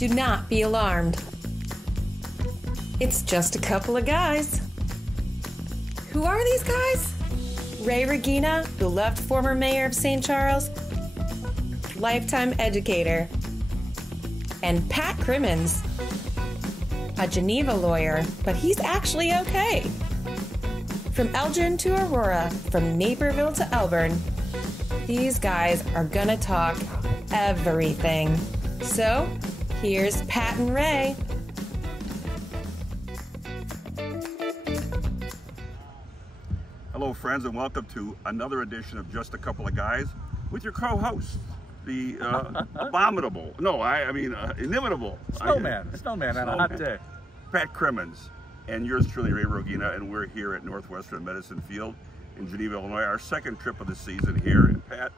Do not be alarmed. It's just a couple of guys. Who are these guys? Ray Regina, beloved former mayor of St. Charles, lifetime educator, and Pat Crimmins, a Geneva lawyer, but he's actually okay. From Elgin to Aurora, from Naperville to Elburn, these guys are gonna talk everything. So, here's Pat and Ray. Hello friends, and welcome to another edition of Just a Couple of Guys with your co-host, the inimitable Snowman on a hot day. Pat Crimmins, and yours truly, Ray Regina, and we're here at Northwestern Medicine Field in Geneva, Illinois, our second trip of the season here. And Pat,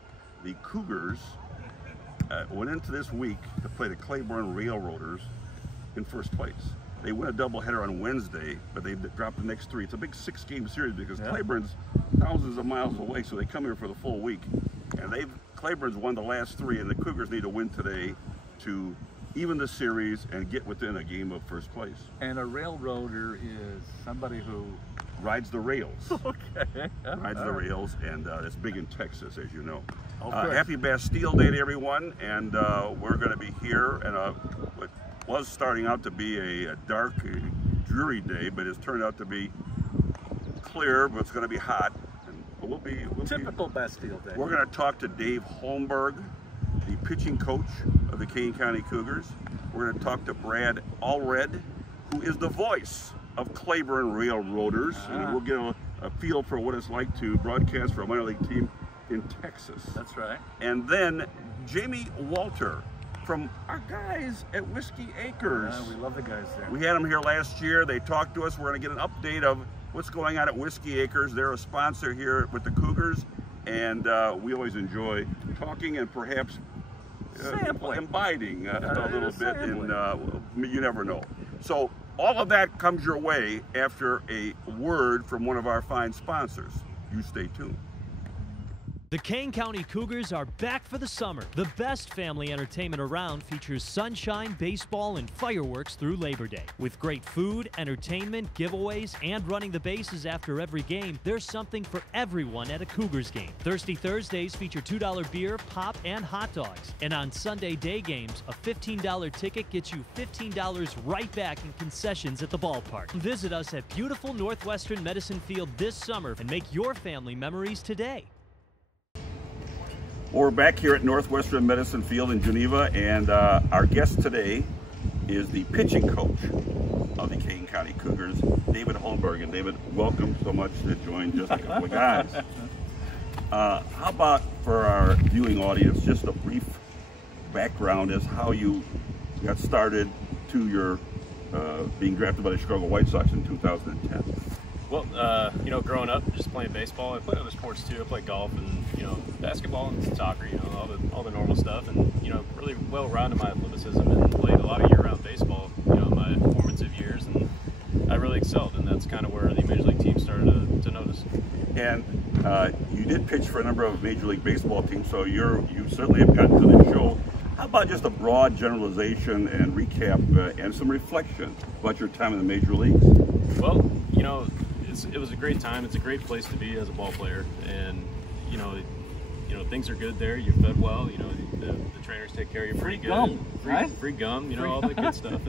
the Cougars went into this week to play the Cleburne Railroaders in first place. They win a doubleheader on Wednesday, but they dropped the next three. It's a big 6-game series because Cleburne's thousands of miles away, so they come here for the full week. And Cleburne's won the last three, and the Cougars need to win today to even the series and get within a game of first place. And a railroader is somebody who rides the rails. Okay. Rides the rails, and it's big in Texas, as you know. Okay. Happy Bastille Day to everyone, and we're going to be here in what was starting out to be a dark, dreary day, but it's turned out to be clear, but it's going to be hot. And we'll be typical Bastille Day. We're going to talk to Dave Holmberg, the pitching coach of the Kane County Cougars. We're going to talk to Brad Allred, who is the voice of Cleburne Railroaders, and we'll get a feel for what it's like to broadcast for a minor league team in Texas. That's right. And then Jamie Walter from our guys at Whiskey Acres. We love the guys there. We had them here last year. They talked to us. We're going to get an update of what's going on at Whiskey Acres. They're a sponsor here with the Cougars, and we always enjoy talking and perhaps imbibing a little bit, and you never know. So all of that comes your way after a word from one of our fine sponsors. You stay tuned. The Kane County Cougars are back for the summer. The best family entertainment around features sunshine, baseball, and fireworks through Labor Day. With great food, entertainment, giveaways, and running the bases after every game, there's something for everyone at a Cougars game. Thirsty Thursdays feature $2 beer, pop, and hot dogs. And on Sunday day games, a $15 ticket gets you $15 right back in concessions at the ballpark. Visit us at beautiful Northwestern Medicine Field this summer and make your family memories today. Well, we're back here at Northwestern Medicine Field in Geneva, and our guest today is the pitching coach of the Kane County Cougars, David Holmberg. And David, welcome so much to join Just a Couple of Guys. How about for our viewing audience, just a brief background as how you got started to your being drafted by the Chicago White Sox in 2010? Well, growing up, just playing baseball. I played other sports too. I played golf and, basketball and soccer, all the normal stuff. And, really well-rounded my athleticism and played a lot of year-round baseball, in my formative years. And I really excelled, and that's kind of where the Major League team started to notice. And you did pitch for a number of Major League Baseball teams, so you certainly have gotten to the show. How about just a broad generalization and recap and some reflection about your time in the Major Leagues? Well, it was a great time. It's a great place to be as a ball player, and things are good there. You're fed well. The trainers take care of you pretty good. Free gum, all that good stuff.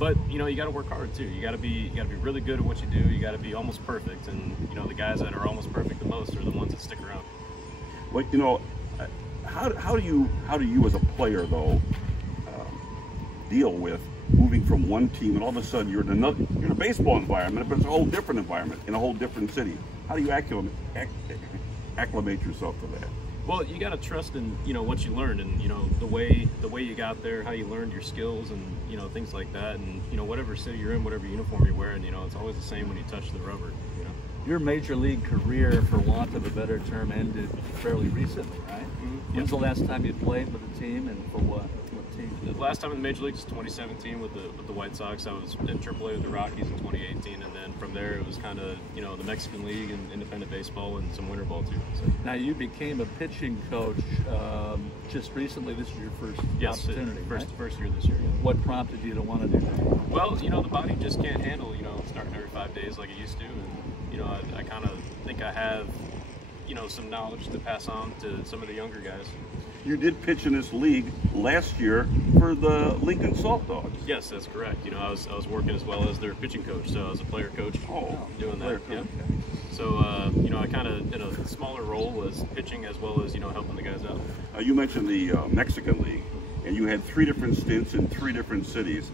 But you got to work hard too. You got to be really good at what you do. You got to be almost perfect. And the guys that are almost perfect the most are the ones that stick around. Well, how do you as a player though deal with moving from one team and all of a sudden you're in a baseball environment, but it's a whole different environment in a whole different city? How do you acclimate yourself to that? Well, you got to trust in what you learned, and the way you got there, how you learned your skills, and things like that, and whatever city you're in, whatever uniform you're wearing, it's always the same when you touch the rubber. Your Major League career, for want of a better term, ended fairly recently, right? When's the last time you played with a team, and for what team? The last time in the major leagues was 2017 with the White Sox. I was in AAA with the Rockies in 2018, and then from there it was kind of the Mexican League and independent baseball and some winter ball too. So. Now you became a pitching coach just recently. This is your first opportunity, first year this year. Yeah. What prompted you to want to do that? Well, the body just can't handle starting every 5 days like it used to, and I kind of think I have some knowledge to pass on to some of the younger guys. You did pitch in this league last year for the Lincoln Salt Dogs. Yes, that's correct. I was working as well as their pitching coach, so I was a player coach doing that. Yeah. So I kind of in a smaller role was pitching as well as helping the guys out. You mentioned the Mexican League, and you had 3 different stints in 3 different cities.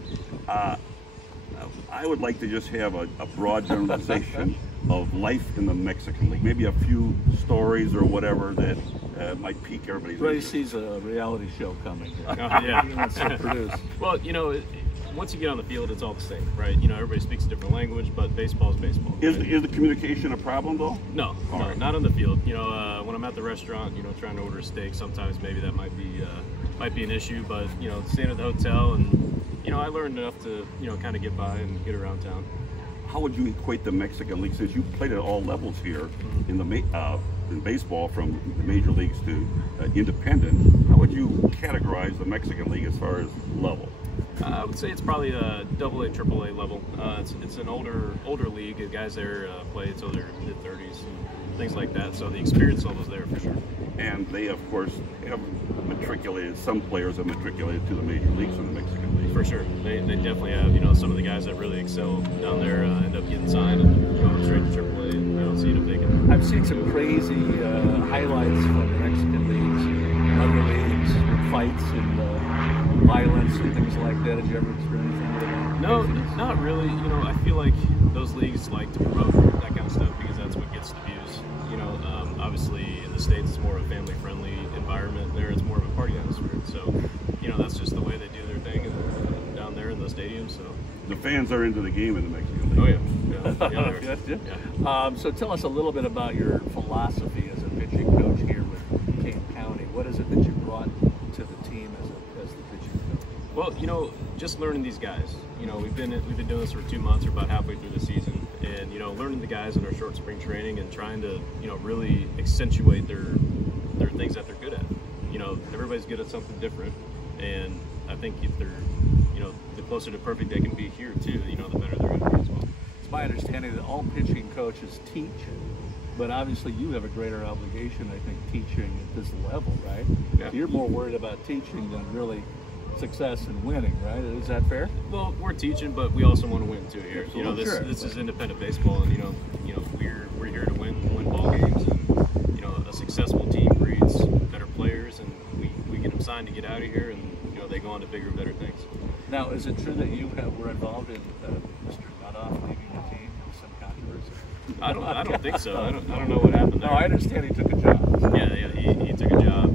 I would like to just have a broad generalization of life in the Mexican League. Maybe a few stories or whatever that might pique everybody's interest. Ray sees a reality show coming here. Oh, yeah. He wants to produce. Well, once you get on the field, it's all the same, right? Everybody speaks a different language, but baseball is baseball. Right? Is the communication a problem, though? No, right. Not on the field. When I'm at the restaurant, trying to order a steak, sometimes maybe that might be an issue. But staying at the hotel, and I learned enough to kind of get by and get around town. How would you equate the Mexican League, since you played at all levels here in baseball, from the major leagues to independent? How would you categorize the Mexican League as far as level? I would say it's probably a AA, AAA level. It's an older league. The guys there play until their mid-30s and things like that. So the experience level is there for sure. And they, of course, have matriculated. Some players have matriculated to the major leagues from the Mexican League. For sure, they definitely have. Some of the guys that really excel down there end up getting signed and going straight to AAA. And I don't see them taking. I've seen some crazy highlights from the Mexican leagues, other leagues, with fights and violence and things like that. Did you ever experience any of that? No, not really. I feel like those leagues like to promote that kind of stuff because that's what gets the views. Obviously in the States it's more of a family-friendly environment. There it's more of a party atmosphere. So, that's just the way they do their thing down there in those stadiums. So the fans are into the game in the Mexican League. Oh yeah. So tell us a little bit about your philosophy as a pitching coach here with Kane County. What is it that you brought to the team as the pitching coach? Well, just learning these guys. We've been doing this for 2 months. We're about halfway through the season, and learning the guys in our short spring training and trying to really accentuate their things that they're good at. Everybody's good at something different, and I think if they're the closer to perfect they can be here too, the better they're going to be as well. It's my understanding that all pitching coaches teach, but obviously you have a greater obligation, I think, teaching at this level, right? Yeah. You're more worried about teaching than really success and winning, right? Is that fair? Well, we're teaching, but we also want to win too here. Absolutely. This is independent baseball, and we're here to win ball games. And a successful team breeds better players, and we get them signed to get out of here, and they go on to bigger and better things. Now, is it true that you were involved in Mr. Nutoff leaving the team? Some controversy. I don't think so. I don't know what happened there. No, I understand he took a job. So. Yeah, he took a job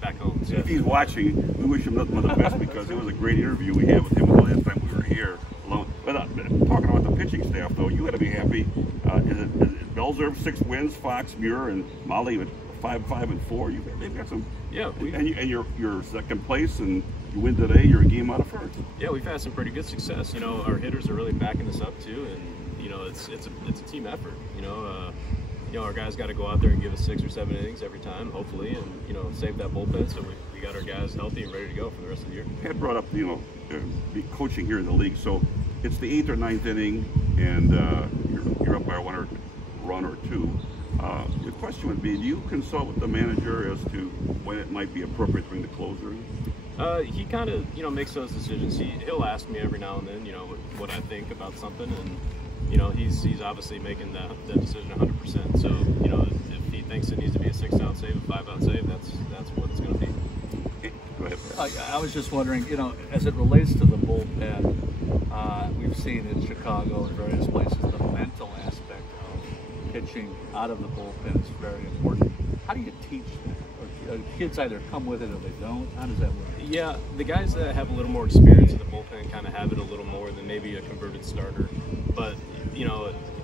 back home. So. If he's watching, we wish him nothing but the best because it was a great interview we had with him the last time we were here alone. But talking about the pitching staff, though, you got to be happy. Is it 𝐂𝐨𝐿𝐵 6 wins, Fox, Muir, and Molly with 5-5-4? They've got some. Yeah, and you're second place, and you win today. You're a game out of first. Yeah, we've had some pretty good success. Our hitters are really backing us up too, and it's a team effort. Our guys got to go out there and give us 6 or 7 innings every time, hopefully, and save that bullpen so we got our guys healthy and ready to go for the rest of the year. Pat brought up the coaching here in the league, so it's the 8th or 9th inning, and you're up by a run or two. The question would be, do you consult with the manager as to when it might be appropriate to bring the closer in? He kind of makes those decisions. He'll ask me every now and then what I think about something, and he's obviously making that decision 100%. So if he thinks it needs to be a 6-out save, a 5-out save, that's what it's going to be. Go ahead. I was just wondering, as it relates to the bullpen, we've seen in Chicago and various places the mental aspect of pitching out of the bullpen is very important. How do you teach that? Or kids either come with it or they don't? How does that work? Yeah, the guys that have a little more experience in the bullpen kind of have it a little more than maybe a converted starter. But,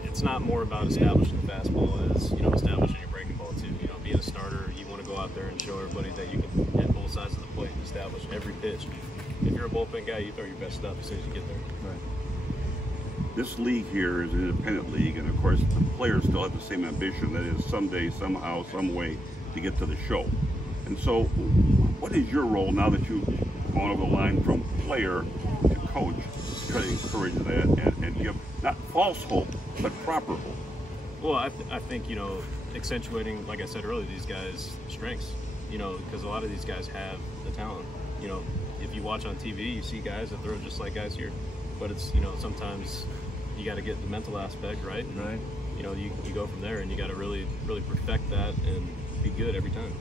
it's not more about establishing the fastball as, establishing your breaking ball too. Being a starter, you want to go out there and show everybody that you can hit both both sides of the plate and establish every pitch. If you're a bullpen guy, you throw your best stuff as soon as you get there. Right. This league here is an independent league, and of course the players still have the same ambition, that is someday, somehow, some way to get to the show. And so what is your role now that you've gone over the line from player to coach, to try to encourage that and give not false hope, but proper hope? Well, I think, you know, accentuating, like I said earlier, these guys' strengths, you know, because a lot of these guys have the talent. You know, if you watch on TV, you see guys that throw just like guys here, but it's, you know, sometimes you got to get the mental aspect right. And, right. You know, you go from there, and you got to really perfect that and be good every time.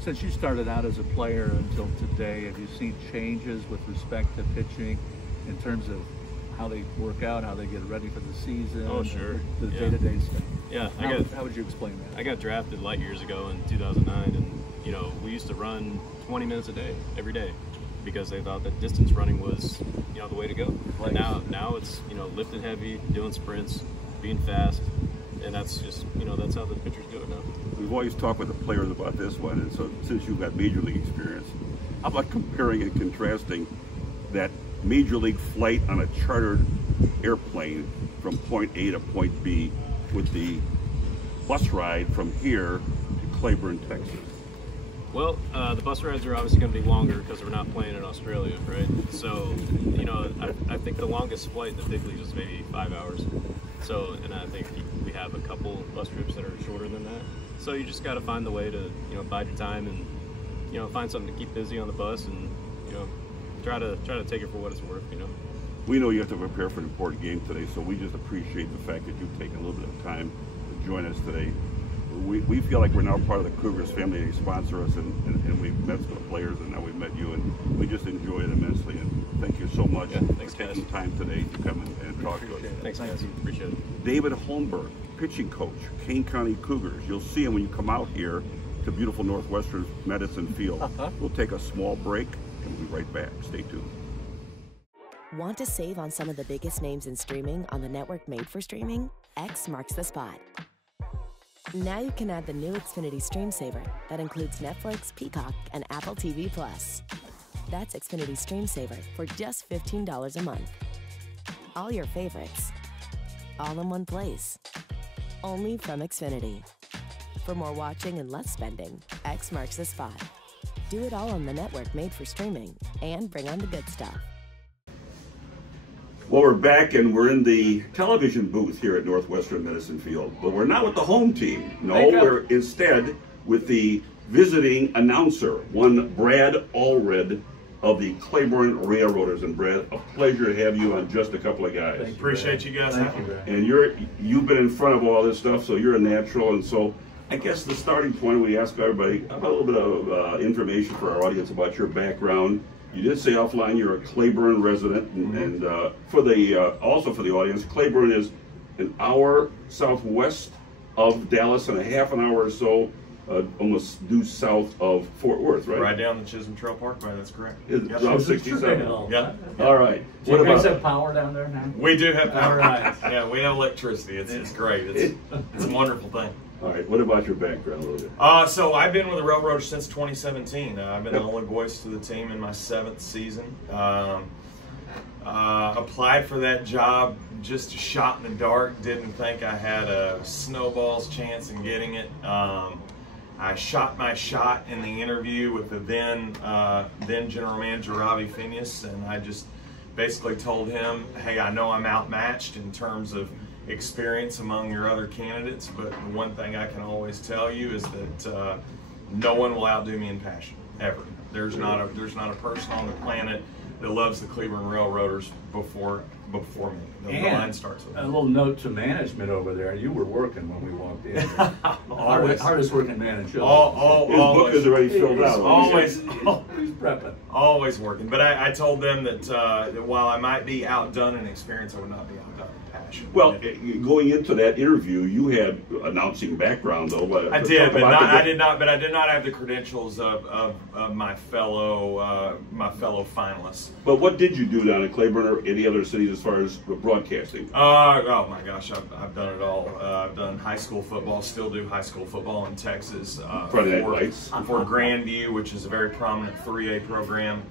Since you started out as a player until today, have you seen changes with respect to pitching in terms of how they work out, how they get ready for the season? Oh, sure. The day-to-day stuff. Yeah. How would you explain that? I got drafted light years ago in 2009, and, you know, we used to run 20 minutes a day, every day, because they thought that distance running was, you know, the way to go. Right. And now it's, you know, lifting heavy, doing sprints, being fast, and that's just, you know, that's how the pitchers do it now. We've always talked with the players about this one, and so since you've got major league experience, how about comparing and contrasting that major league flight on a chartered airplane from point A to point B with the bus ride from here to Cleburne, Texas? Well, the bus rides are obviously going to be longer because we're not playing in Australia, right? So, you know, I think the longest flight in the big leagues is maybe 5 hours. So, and I think we have a couple bus trips that are shorter than that. So you just got to find the way to, you know, bide your time and, you know, find something to keep busy on the bus and, you know, try to take it for what it's worth, you know. We know you have to prepare for an important game today, so we just appreciate the fact that you've taken a little bit of time to join us today. We feel like we're now part of the Cougars family. They sponsor us, and we've met some of the players, and now we've met you, and we just enjoy it immensely. And thank you so much thanks, for taking guys. time today to come and talk to us. Thanks, guys. Appreciate it. David Holmberg, pitching coach, Kane County Cougars. You'll see him when you come out here to beautiful Northwestern Medicine Field. We'll take a small break, and we'll be right back. Stay tuned. Want to save on some of the biggest names in streaming on the network made for streaming? X marks the spot. Now you can add the new Xfinity Stream Saver that includes Netflix, Peacock, and Apple TV+. That's Xfinity Stream Saver for just $15 a month. All your favorites, all in one place. Only from Xfinity. For more watching and less spending, X marks the spot. Do it all on the network made for streaming and bring on the good stuff. Well, we're back, and we're in the television booth here at Northwestern Medicine Field, but we're not with the home team. No, we're instead with the visiting announcer, one Brad Allred of the Cleburne Railroaders. And Brad, a pleasure to have you on Just a Couple of Guys. Appreciate you guys. Thank you. And you've been in front of all this stuff, so you're a natural. And so I guess the starting point, we ask everybody about a little bit of information for our audience about your background. You did say offline you're a Cleburne resident, and also for the audience, Cleburne is an hour southwest of Dallas and a half an hour or so almost due south of Fort Worth, right? Right down the Chisholm Trail Parkway, that's correct. It's Route 67. Yeah. All right. Do you guys have power down there now? We do have power. All right. Yeah, we have electricity. It's great. It's a wonderful thing. All right. What about your background a little bit? So I've been with the Railroaders since 2017. I've been the only voice to the team in my 7th season. Applied for that job, just a shot in the dark. Didn't think I had a snowball's chance in getting it. I shot my shot in the interview with the then general manager 𝐂𝐨𝐫𝐬𝐿, and I just basically told him, hey, I know I'm outmatched in terms of experience among your other candidates, but the one thing I can always tell you is that no one will outdo me in passion, ever. There's not a person on the planet that loves the Cleburne Railroaders before me. The line starts with a little note to management over there. You were working when we walked in. Hardest working man in His book is already filled out. Always prepping. Always working. But I told them that while I might be outdone in experience, I would not be outdone in passion. passion. Well, going into that interview, you had announcing background, though. I did, but I did not have the credentials of my fellow finalists. But what did you do down in Cleburne or any other cities as far as broadcasting? Oh my gosh, I've done it all. I've done high school football, still do high school football in Texas. Friday Night Lights. For Grandview, which is a very prominent 3A program.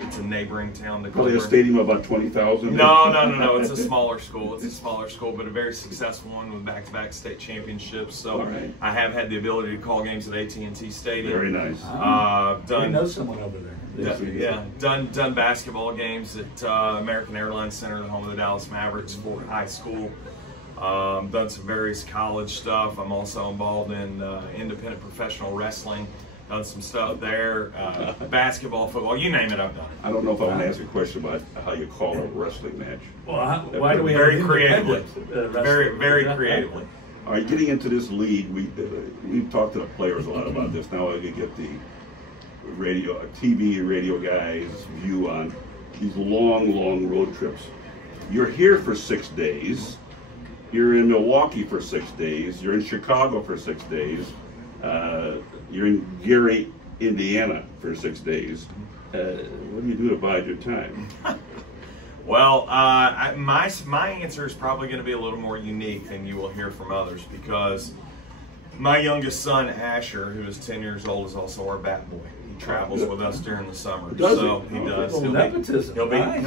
It's a neighboring town to Probably Cleburne. a stadium of about 20,000. No. It's a smaller school. It's a smaller school, but a very successful one with back-to-back state championships. So I have had the ability to call games at @T Stadium. Very nice. I know someone over there. Done basketball games at American Airlines Center, the home of the Dallas Mavericks, for high school. Done some various college stuff. I'm also involved in independent professional wrestling. Done some stuff there, basketball, football, you name it, I've done it. I don't know if I want to ask a question about how you call a wrestling match. Well, why do we very have creatively, very creatively. All right, getting into this league, we've talked to the players a lot about this. Now I can get the TV and radio guys' view on these long road trips. You're here for 6 days. You're in Milwaukee for 6 days. You're in Chicago for 6 days. You're in Gary, Indiana for 6 days. What do you do to bide your time? Well, my answer is probably going to be a little more unique than you will hear from others, because my youngest son, Asher, who is 10 years old, is also our bat boy. He travels with us during the summer. He does. He'll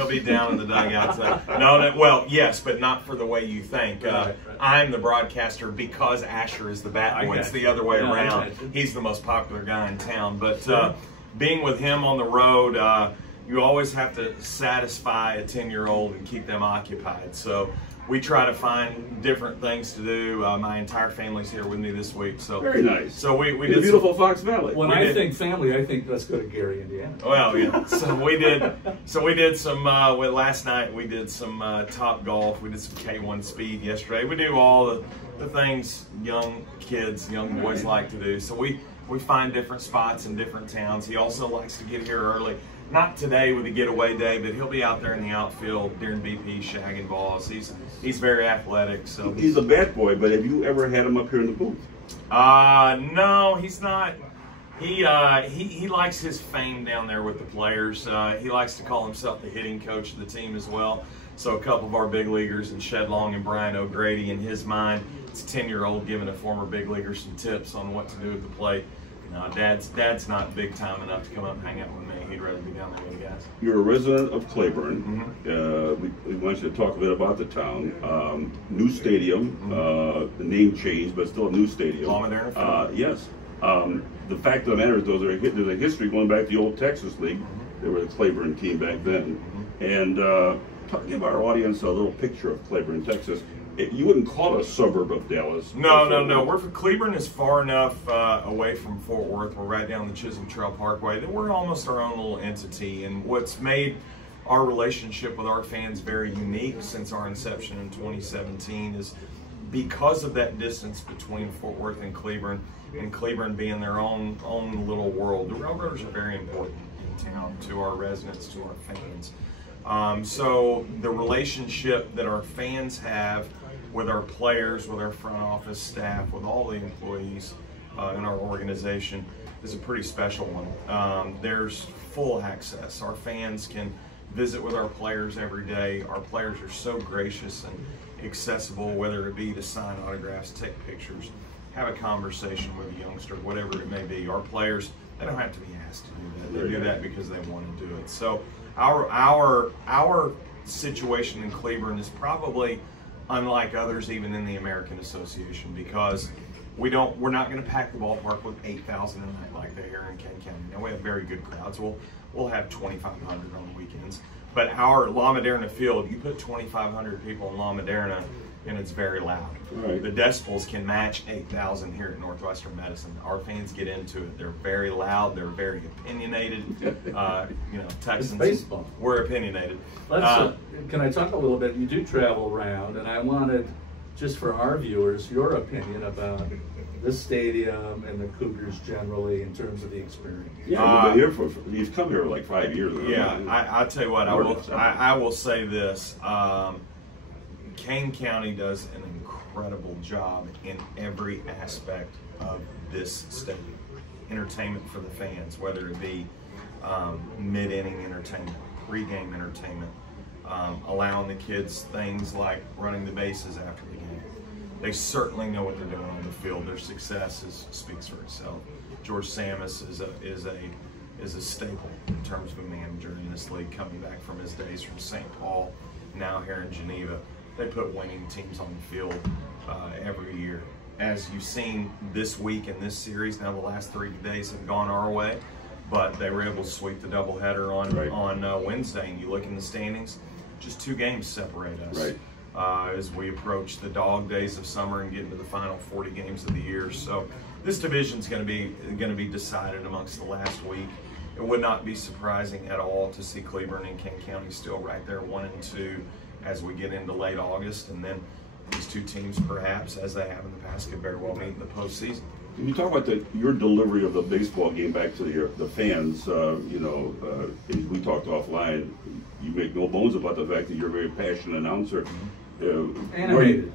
be down in the dugouts. Well, yes, but not for the way you think. I'm the broadcaster because Asher is the bat boy. It's the other way around. He's the most popular guy in town. But being with him on the road, you always have to satisfy a 10-year-old and keep them occupied. So we try to find different things to do. My entire family's here with me this week. So very nice. So we did the beautiful Fox Valley. When I think family, I think let's go to Gary, Indiana. Well, yeah. So we did some. Last night we did some Top Golf. We did some K1 speed yesterday. We do all the things young boys like to do. So we find different spots in different towns. He also likes to get here early. Not today with the getaway day, but he'll be out there in the outfield during BP shagging balls. He's very athletic. So he's a bat boy, but have you ever had him up here in the booth? No, he's not. He likes his fame down there with the players. He likes to call himself the hitting coach of the team as well. So a couple of our big leaguers, and Shed Long and Brian O'Grady, in his mind, it's a 10-year-old giving a former big leaguer some tips on what to do at the plate. No, Dad's not big time enough to come up and hang out with me. He'd rather be down there with the guys. You're a resident of Cleburne. We want you to talk a bit about the town. New stadium, the name changed, but still a new stadium. 𝐊𝐴𝐼𝐸. Yes. The fact of the matter is, though, there's a history going back to the old Texas League. They were the Cleburne team back then. And give our audience a little picture of Cleburne, Texas. You wouldn't call it a suburb of Dallas. No. Cleburne is far enough away from Fort Worth. We're right down the Chisholm Trail Parkway that we're almost our own little entity. And what's made our relationship with our fans very unique since our inception in 2017 is because of that distance between Fort Worth and Cleburne being their own little world. The Railroaders are very important in town to our residents, to our fans. So the relationship that our fans have with our players, with our front office staff, with all the employees in our organization is a pretty special one. There's full access. Our fans can visit with our players every day. Our players are so gracious and accessible, whether it be to sign autographs, take pictures, have a conversation with a youngster, whatever it may be. Our players, they don't have to be asked to do that. They do that because they want to do it. So our situation in Cleburne is probably unlike others even in the American Association, because we're not going to pack the ballpark with 8,000 a night like they here in Kane County. Now we have very good crowds. We'll have 2,500 on the weekends. But our 𝐊𝐴𝐼𝐸 Field, you put 2,500 people in 𝐊𝐴𝐼𝐸 and it's very loud. Right. The decibels can match 8,000 here at Northwestern Medicine. Our fans get into it. They're very loud. They're very opinionated. Texans, baseball. We're opinionated. Can I talk a little bit? You do travel around, and I wanted, just for our viewers, your opinion about this stadium and the Cougars generally in terms of the experience. Yeah, you've come here like 5 years ago. Yeah, I'll tell you what, I will say this. Kane County does an incredible job in every aspect of this stadium. Entertainment for the fans, whether it be mid-inning entertainment, pre-game entertainment, allowing the kids things like running the bases after the game. They certainly know what they're doing on the field. Their success speaks for itself. George Samus is a staple in terms of a manager in this league, coming back from his days from St. Paul, now here in Geneva. They put winning teams on the field every year. As you've seen this week in this series, now the last 3 days have gone our way, but they were able to sweep the doubleheader on Wednesday. And you look in the standings, just 2 games separate us as we approach the dog days of summer and get into the final 40 games of the year. So this division's going to be decided amongst the last week. It would not be surprising at all to see Cleburne and Kane County still right there 1 and 2 as we get into late August, and then these 2 teams, perhaps, as they have in the past, could very well meet in the postseason. When you talk about your delivery of the baseball game back to the fans, we talked offline, you make no bones about the fact that you're a very passionate announcer. Animated.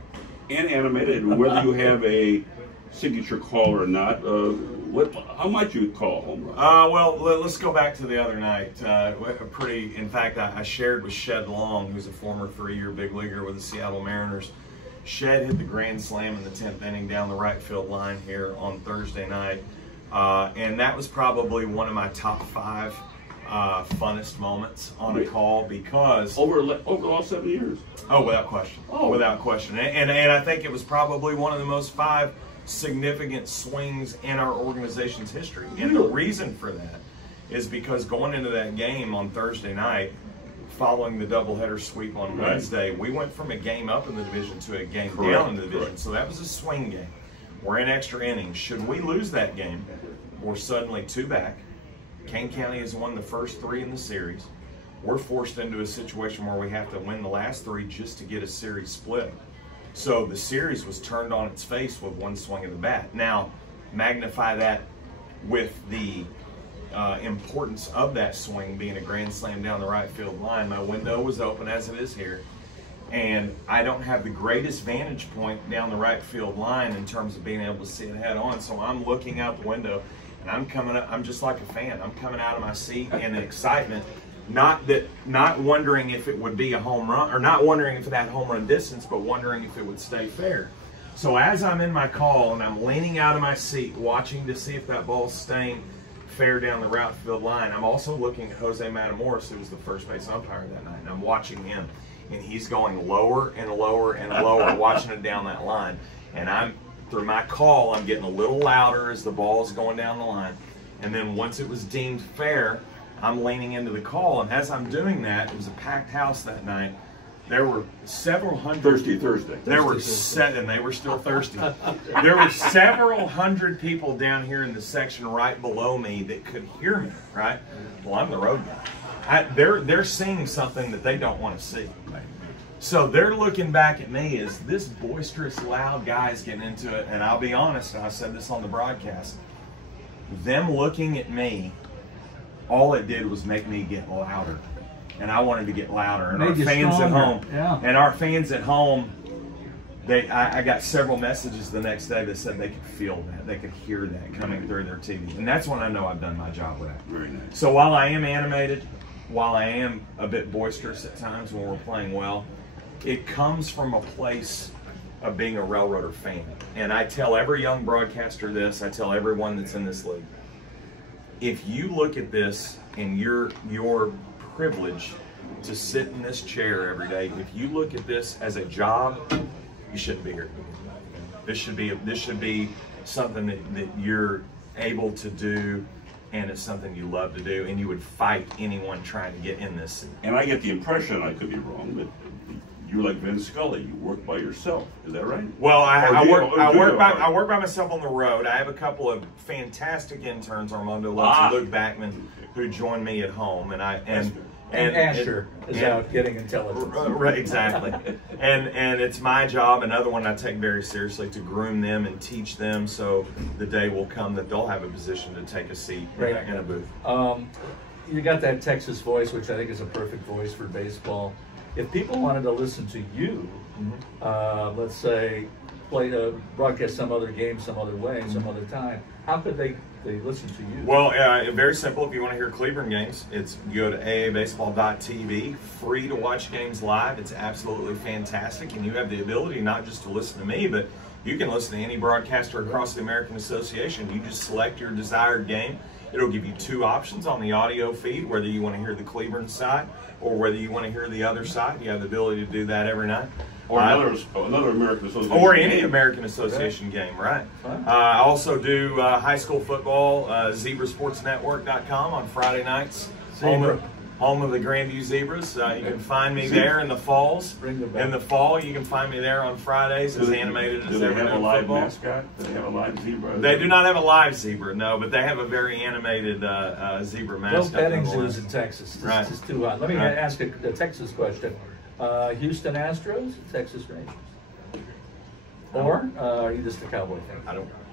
Animated. Whether you have a signature call or not, how much you call home run? Well, let's go back to the other night. In fact, I shared with Shed Long, who's a former 3-year big leaguer with the Seattle Mariners. Shed hit the grand slam in the 10th inning down the right field line here on Thursday night. And that was probably one of my top 5 funnest moments on a call, because over all 7 years. Oh, without question. Oh, without question. And I think it was probably one of the most 5 significant swings in our organization's history. And the reason for that is because going into that game on Thursday night, following the doubleheader sweep on Wednesday, we went from a game up in the division to a game down in the division. So that was a swing game. We're in extra innings. Should we lose that game, we're suddenly 2 back. Kane County has won the first 3 in the series. We're forced into a situation where we have to win the last 3 just to get a series split. So the series was turned on its face with 1 swing of the bat. Now, magnify that with the importance of that swing being a grand slam down the right field line. My window was open, as it is here, and I don't have the greatest vantage point down the right field line in terms of being able to see it head on. So I'm looking out the window, and I'm coming up. I'm just like a fan. I'm coming out of my seat in excitement, not wondering if it would be a home run, or not wondering if it had home run distance, but wondering if it would stay fair. So as I'm in my call and I'm leaning out of my seat, watching to see if that ball's staying fair down the right field line, I'm also looking at 𝐂𝐨𝐿 Matamoros, who was the first base umpire that night, and I'm watching him, and he's going lower and lower and lower, watching it down that line. And I'm, through my call, I'm getting a little louder as the ball is going down the line. And then once it was deemed fair, I'm leaning into the call, and as I'm doing that, it was a packed house that night. There were several hundred. Thirsty Thursday. There were 7. They were still thirsty. There were several hundred people down here in the section right below me that could hear me. Right? Well, I'm the road guy. They're seeing something that they don't want to see. So they're looking back at me as this boisterous, loud guy's getting into it. And I'll be honest, and I said this on the broadcast. Them looking at me, all it did was make me get louder. And I wanted to get louder. And our fans at home, I got several messages the next day that said they could feel that, they could hear that coming through their TV. And that's when I know I've done my job with that. Very nice. So while I am animated, while I am a bit boisterous at times when we're playing well, it comes from a place of being a Railroader fan. And I tell every young broadcaster this, I tell everyone that's in this league, if you look at this and your privilege to sit in this chair every day, if you look at this as a job, you shouldn't be here. This should be something that you're able to do, and it's something you love to do, and you would fight anyone trying to get in this seat. And I get the impression, I could be wrong, but you're like Vin Scully. You work by yourself. Is that right? Well, I work by myself on the road. I have a couple of fantastic interns, Armando Lutz and Luke Backman, who join me at home, and Asher is out getting intelligence. Right, exactly. and it's my job, another one I take very seriously, to groom them and teach them, so the day will come that they'll have a position to take a seat in a booth. You got that Texas voice, which I think is a perfect voice for baseball. If people wanted to listen to you, let's say, broadcast some other game some other way, some other time, how could they listen to you? Well, very simple. If you want to hear Cleburne games, you go to aaabaseball.tv, free to watch games live. It's absolutely fantastic, and you have the ability not just to listen to me, but you can listen to any broadcaster across the American Association. You just select your desired game. It'll give you 2 options on the audio feed, whether you want to hear the Cleburne side or whether you want to hear the other side. You have the ability to do that every night. Or another American Association or any American Association game, right? I also do high school football, ZebraSportsNetwork.com on Friday nights. Home of the Grandview Zebras. You can find me there in the falls. In the fall, you can find me there on Fridays, as animated as they ever. have a live mascot? Do they have a live zebra? They do not have a live zebra, no, but they have a very animated zebra mascot. No petting zoos in Texas. This is too hot. Let me ask a Texas question. Houston Astros, Texas Rangers, or are you just a Cowboy fan?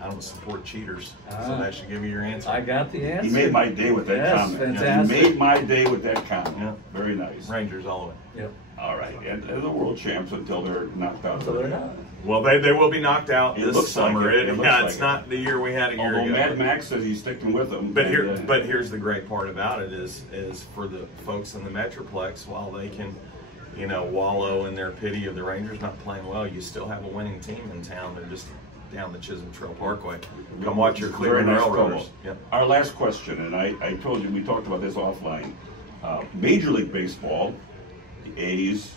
I don't support cheaters, so that should give you your answer. I got the answer. He made my day with that comment. Fantastic. He made my day with that comment. Yeah. Very nice. Rangers all the way. Yep. All right, and the world champs until they're knocked out. Until they're not. Well, they will be knocked out this summer. Like It's not the year we had a year ago. Mad Max says he's sticking with them. But here's the great part about it is for the folks in the Metroplex, while they can, wallow in their pity of the Rangers not playing well, you still have a winning team in town. They're just down the Chisholm Trail Parkway. Come watch your Cleburne Railroaders. Yep. Our last question, and I told you we talked about this offline. Major League Baseball, the A's,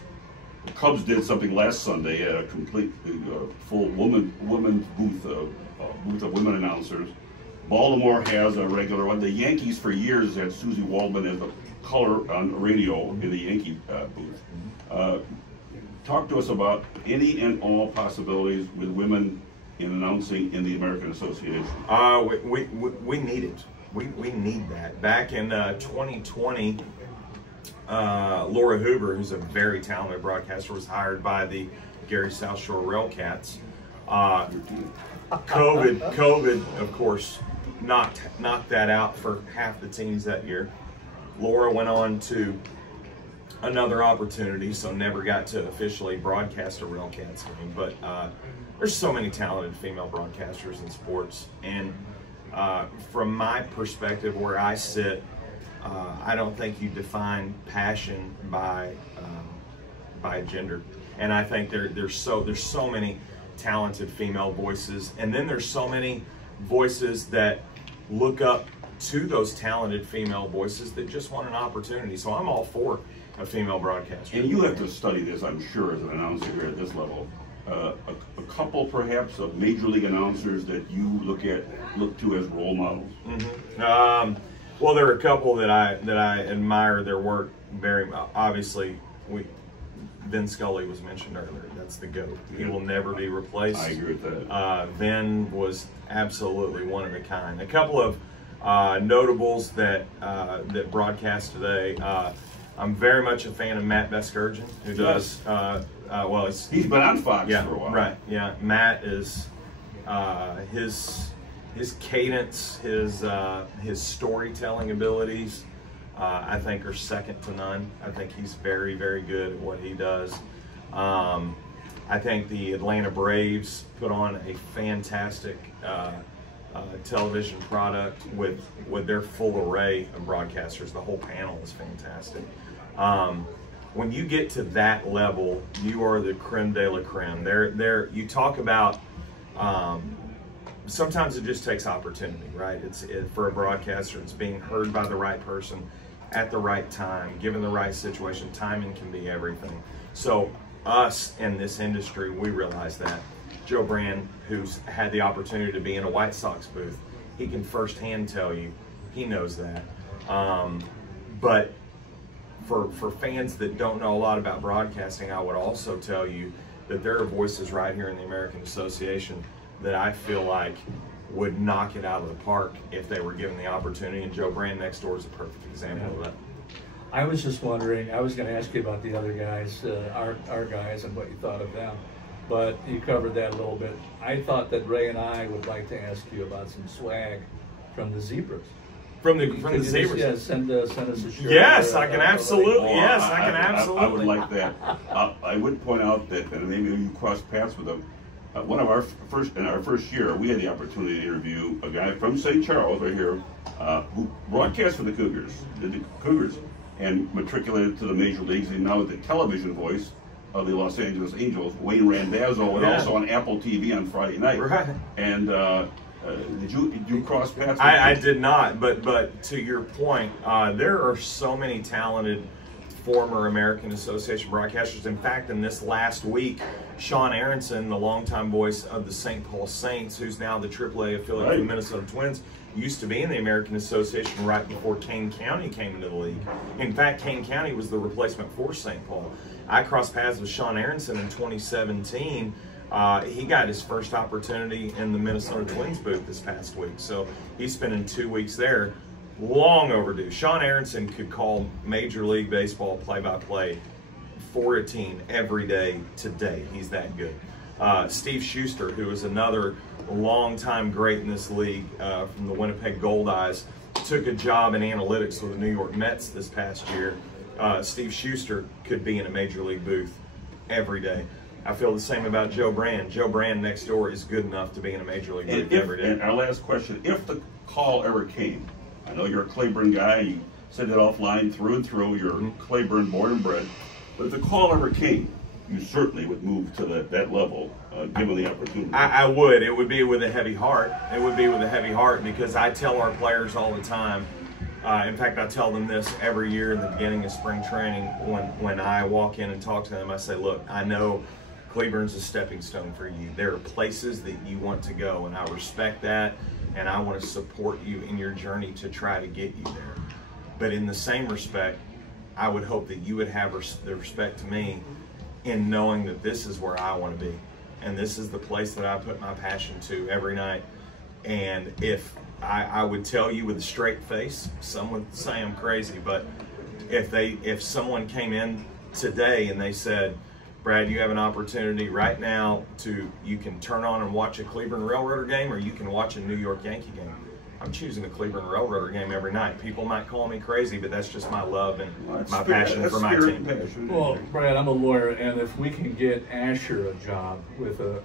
the Cubs did something last Sunday at a complete full women's booth of women announcers. Baltimore has a regular one. The Yankees for years had Susie Waldman as a color on radio in the Yankee booth. Talk to us about any and all possibilities with women in announcing in the American Association. We need it. We need that. Back in 2020, Laura Hoover, who's a very talented broadcaster, was hired by the Gary South Shore Railcats. COVID, of course, knocked that out for half the teams that year. Laura went on to another opportunity, so never got to officially broadcast a Railcats game. But there's so many talented female broadcasters in sports, and from my perspective, where I sit, I don't think you define passion by gender. And I think there's so many talented female voices, and then there's so many voices that look up to those talented female voices that just want an opportunity. So I'm all for a female broadcaster. And you have to study this, I'm sure, as an announcer here at this level. A couple, perhaps, of major league announcers that you look to as role models. Mm-hmm. Well, there are a couple that I admire their work very much. Obviously, Vin Scully was mentioned earlier. That's the GOAT. He will never be replaced. I agree with that. Vin was absolutely one of a kind. A couple of notables that broadcast today. I'm very much a fan of Matt Vasgersian, who does. He's been on Fox for a while. Right. Yeah. Matt is his cadence, his storytelling abilities, I think are second to none. I think he's very, very good at what he does. I think the Atlanta Braves put on a fantastic television product with their full array of broadcasters. The whole panel is fantastic. When you get to that level, you are the creme de la creme. You talk about, sometimes it just takes opportunity, right? For a broadcaster, it's being heard by the right person at the right time, given the right situation. Timing can be everything. So us in this industry, we realize that. Joe Brand, who's had the opportunity to be in a White Sox booth, he can firsthand tell you, he knows that. But for fans that don't know a lot about broadcasting, I would also tell you that there are voices right here in the American Association that I feel like would knock it out of the park if they were given the opportunity, and Joe Brand next door is a perfect example of that. I was just wondering, I was going to ask you about the other guys, our guys, and what you thought of them, but you covered that a little bit. I thought that Ray and I would like to ask you about some swag from the Zebras. From the Zebras. Yeah, send us a shirt. Yes, I can absolutely. Yes, I can absolutely. I would like that. I would point out that, and maybe you crossed paths with them. One of our first year, we had the opportunity to interview a guy from St. Charles right here, who broadcast for the Cougars, and matriculated to the major leagues, and now with the television voice of the Los Angeles Angels, Wayne Randazzo, and also on Apple TV on Friday night. Right. And did you cross paths? I did not, but to your point, there are so many talented former American Association broadcasters. In fact, in this last week, Sean Aronson, the longtime voice of the St. Paul Saints, who's now the AAA affiliate of the Minnesota Twins, used to be in the American Association right before Kane County came into the league. In fact, Kane County was the replacement for St. Paul. I crossed paths with Sean Aronson in 2017. He got his first opportunity in the Minnesota Twins booth this past week, so he's spending 2 weeks there. Long overdue. Sean Aronson could call Major League Baseball play-by-play for a team every day today. He's that good. Steve Schuster, who is another longtime great in this league from the Winnipeg Goldeyes, took a job in analytics with the New York Mets this past year. Steve Schuster could be in a Major League booth every day. I feel the same about Joe Brand. Joe Brand next door is good enough to be in a Major League booth every day. And our last question, if the call ever came, I know you're a Cleburne guy, you said it offline through and through, you're Cleburne born and bred, but if the call ever came, you certainly would move to that level, given the opportunity. I would. It would be with a heavy heart. It would be with a heavy heart, because I tell our players all the time, in fact, I tell them this every year in the beginning of spring training when I walk in and talk to them. I say, look, I know Cleburne's a stepping stone for you. There are places that you want to go, and I respect that, and I want to support you in your journey to try to get you there. But in the same respect, I would hope that you would have the respect to me in knowing that this is where I want to be, and this is the place that I put my passion to every night. And if I would tell you with a straight face, some would say I'm crazy, but if someone came in today and they said, Brad, you have an opportunity right now you can turn on and watch a Cleburne Railroader game, or you can watch a New York Yankee game. I'm choosing a Cleburne Railroader game every night. People might call me crazy, but that's just my love and my passion for my team. Well, Brad, I'm a lawyer, and if we can get Asher a job with a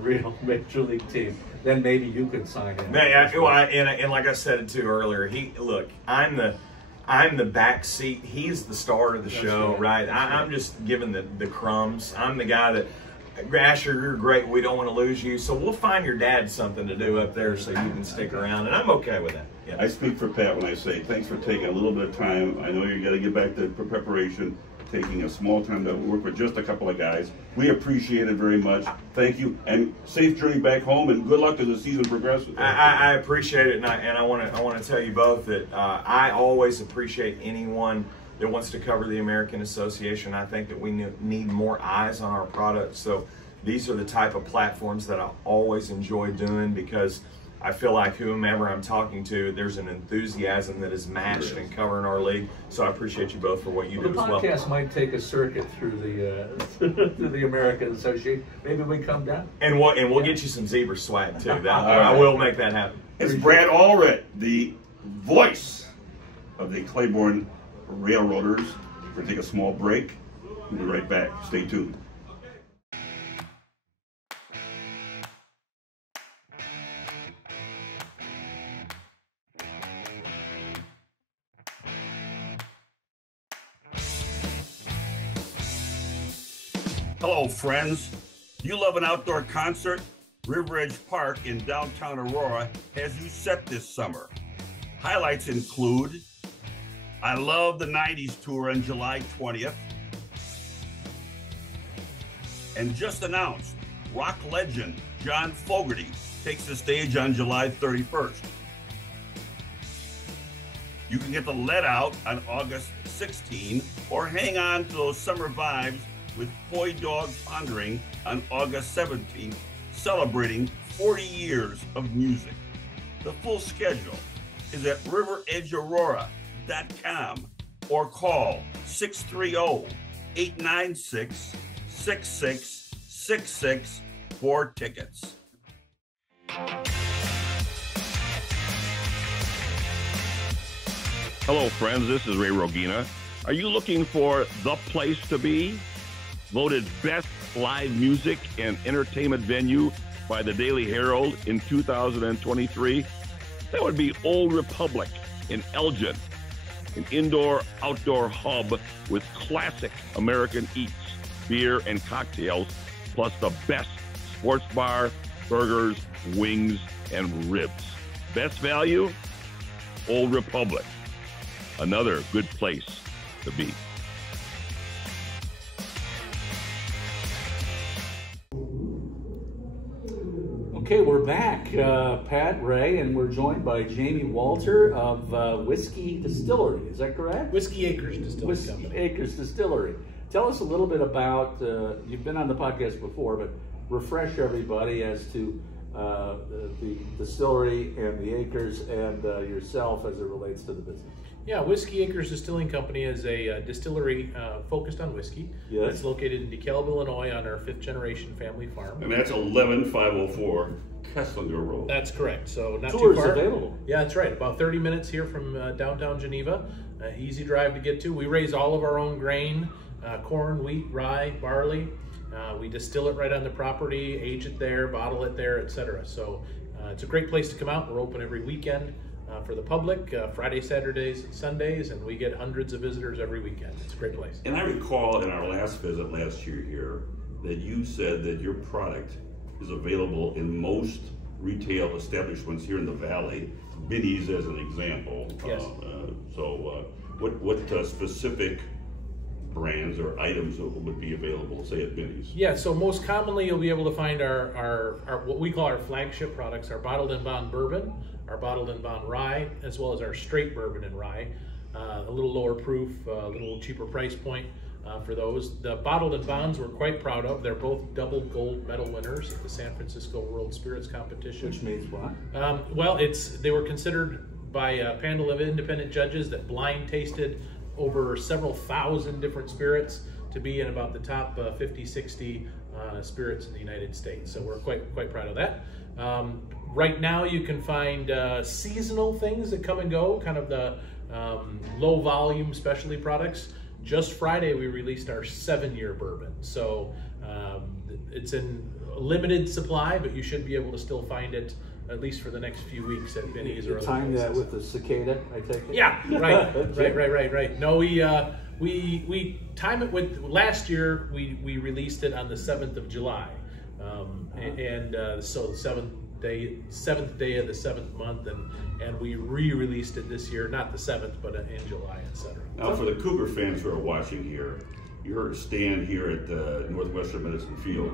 real Major League team, then maybe you could sign him. And like I said too earlier, I'm the back seat. He's the star of the show, right? I'm just giving the crumbs. I'm the guy that, Asher, you're great. We don't want to lose you, so we'll find your dad something to do up there so you can stick around, and I'm okay with that. Yeah. I speak for Pat when I say thanks for taking a little bit of time. I know you got to get back to preparation, taking a small time to work with just a couple of guys. We appreciate it very much. Thank you, and safe journey back home, and good luck as the season progresses. I appreciate it, and I want to tell you both that I always appreciate anyone that wants to cover the American Association. I think that we need more eyes on our products. So these are the type of platforms that I always enjoy doing, because I feel like whomever I'm talking to, there's an enthusiasm that is matched in covering our league. So I appreciate you both for what you do as well. The podcast might take a circuit through the American Association. Maybe we come down. And we'll get you some zebra swag too. I will make that happen. It's Brad Allred, the voice of the Cleburne Railroaders. We're going to take a small break. We'll be right back. Stay tuned. Hello, friends. Do you love an outdoor concert? River Edge Park in downtown Aurora has you set this summer. Highlights include I Love the 90s tour on July 20th. And just announced, rock legend John Fogerty takes the stage on July 31st. You can get the Let Out on August 16, or hang on to those summer vibes with Coy Dog Pondering on August 17th, celebrating 40 years of music. The full schedule is at riveredgeaurora.com or call 630-896-6666 for tickets. Hello, friends. This is 𝐂𝐨𝐫𝐬𝐿. Are you looking for the place to be? Voted best live music and entertainment venue by the Daily Herald in 2023? That would be Old Republic in Elgin, an indoor-outdoor hub with classic American eats, beer, and cocktails, plus the best sports bar, burgers, wings, and ribs. Best value? Old Republic. Another good place to be. Okay, we're back, Pat, Ray, and we're joined by Jamie Walter of Whiskey Distillery. Is that correct? Whiskey Acres Distillery. Whiskey Acres Distillery. Tell us a little bit about, you've been on the podcast before, but refresh everybody as to the distillery and the acres and yourself as it relates to the business. Yeah, Whiskey Acres Distilling Company is a distillery focused on whiskey. Yes. It's located in DeKalb, Illinois on our 5th generation family farm. And that's 11504 Kesslinger Road. That's correct. So not Tours too far. available. Yeah, that's right. About 30 minutes here from downtown Geneva. Easy drive to get to. We raise all of our own grain, corn, wheat, rye, barley. We distill it right on the property, age it there, bottle it there, etc. So it's a great place to come out. We're open every weekend for the public, Friday, Saturdays, and Sundays, and we get hundreds of visitors every weekend. It's a great place. And I recall in our last visit last year here that you said that your product is available in most retail establishments here in the Valley, Binny's as an example. Yes. What specific brands or items would be available, say at Binny's? Yeah, so most commonly you'll be able to find our what we call our flagship products, our bottled and bond bourbon, our bottled and bond rye, as well as our straight bourbon and rye. A little lower proof, a little cheaper price point for those. The bottled and bonds we're quite proud of. They're both double gold medal winners at the San Francisco World Spirits Competition. Which means what? Well, they were considered by a panel of independent judges that blind tasted over several thousand different spirits to be in about the top 50, 60 spirits in the United States. So we're quite proud of that. Right now you can find seasonal things that come and go, kind of the low volume specialty products. Just Friday we released our 7-year bourbon. So it's in limited supply, but you should be able to still find it at least for the next few weeks at Binny's or other time places. that with the 𝐂𝐨𝐿, I take it? Yeah, right. No, we time it with, last year we released it on the 7th of July. So the seventh day of the 7th month, and we re-released it this year, not the 7th, but in July, etc. Now for the Cougar fans who are watching here, your stand here at the Northwestern Medicine Field